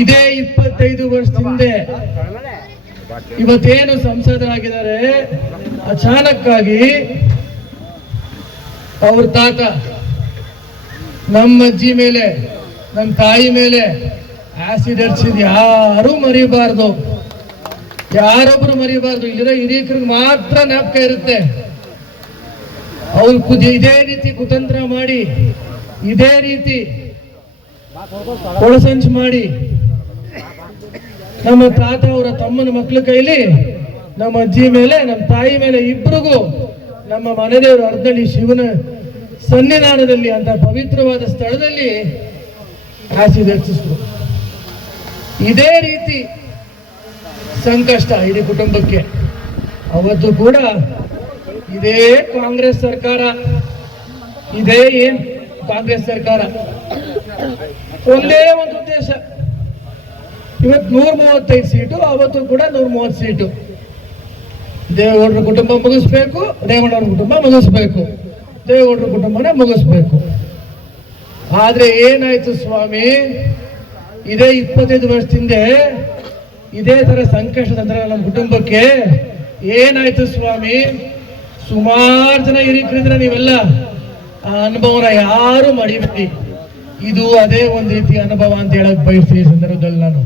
ಇದೇ ಇಪ್ಪತ್ತೈದು ವರ್ಷದ ಹಿಂದೆ ಇವತ್ತೇನು ಸಂಸದರಾಗಿದ್ದಾರೆ? ಅಚಾನಕ್ಕಾಗಿ ಅವ್ರ ತಾತ ನಮ್ಮ ಅಜ್ಜಿ ಮೇಲೆ, ನಮ್ಮ ತಾಯಿ ಮೇಲೆ ಆಸಿಡ್ ಹರಿಸಿದ್ ಯಾರು ಮರಿಬಾರ್ದು. ಯಾರೊಬ್ರು ಮರಿಬಾರ್ದು. ಇರೋ ಹಿರಿಯಕರಿಗೆ ಮಾತ್ರ ನಾಪಕ ಇರುತ್ತೆ. ಅವ್ರು ಇದೇ ರೀತಿ ಕುತಂತ್ರ ಮಾಡಿ, ಇದೇ ರೀತಿ ಕೊಳಸಂಚು ಮಾಡಿ ನಮ್ಮ ತಾತ ಅವರ ತಮ್ಮನ ಮಕ್ಕಳ ಕೈಲಿ ನಮ್ಮ ಅಜ್ಜಿ ಮೇಲೆ, ನಮ್ಮ ತಾಯಿ ಮೇಲೆ ಇಬ್ರಿಗೂ ನಮ್ಮ ಮನೆದೇವರು ಅರ್ಧಳ್ಳಿ ಶಿವನ ಸನ್ನಿಧಾನದಲ್ಲಿ, ಅಂತ ಪವಿತ್ರವಾದ ಸ್ಥಳದಲ್ಲಿ ಆಸಿಡ್ ಹಚ್ಚಿಸ್ರು ಇದೇ ರೀತಿ ಸಂಕಷ್ಟ ಇಡೀ ಕುಟುಂಬಕ್ಕೆ. ಅವತ್ತು ಕೂಡ ಇದೇ ಕಾಂಗ್ರೆಸ್ ಸರ್ಕಾರ, ಇದೇ ಏನ್ ಕಾಂಗ್ರೆಸ್ ಸರ್ಕಾರ? ಒಂದೇ ಒಂದು ಉದ್ದೇಶ. ಇವತ್ತು ನೂರ ಮೂವತ್ತೈದು ಸೀಟು, ಅವತ್ತು ಕೂಡ ನೂರ ಮೂವತ್ತು ಸೀಟು. ದೇವೇಗೌಡರ ಕುಟುಂಬ ಮುಗಿಸ್ಬೇಕು, ರೇವಣ್ಣವ್ರ ಕುಟುಂಬ ಮುಗಿಸ್ಬೇಕು. ದೇವೇಗೌಡರ ಕುಟುಂಬನ ಮುಗಿಸ್ಬೇಕು. ಆದರೆ ಏನಾಯ್ತು ಸ್ವಾಮಿ, ಇದೇ ಇಪ್ಪತ್ತೈದು ವರ್ಷದಿಂದ ಇದೇ ತರ ಸಂಕಷ್ಟ ನಮ್ಮ ಕುಟುಂಬಕ್ಕೆ ಏನಾಯ್ತು ಸ್ವಾಮಿ? ಸುಮಾರು ಜನ ಹಿರಿಕರಿದ್ರೆ ನೀವೆಲ್ಲ ಆ ಅನುಭವನ ಯಾರು ಮಡಿಬೇಡಿ. ಇದು ಅದೇ ಒಂದು ರೀತಿಯ ಅನುಭವ ಅಂತ ಹೇಳಕ್ ಬಯಸ್ತೀನಿ ಈ ಸಂದರ್ಭದಲ್ಲಿ ನಾನು.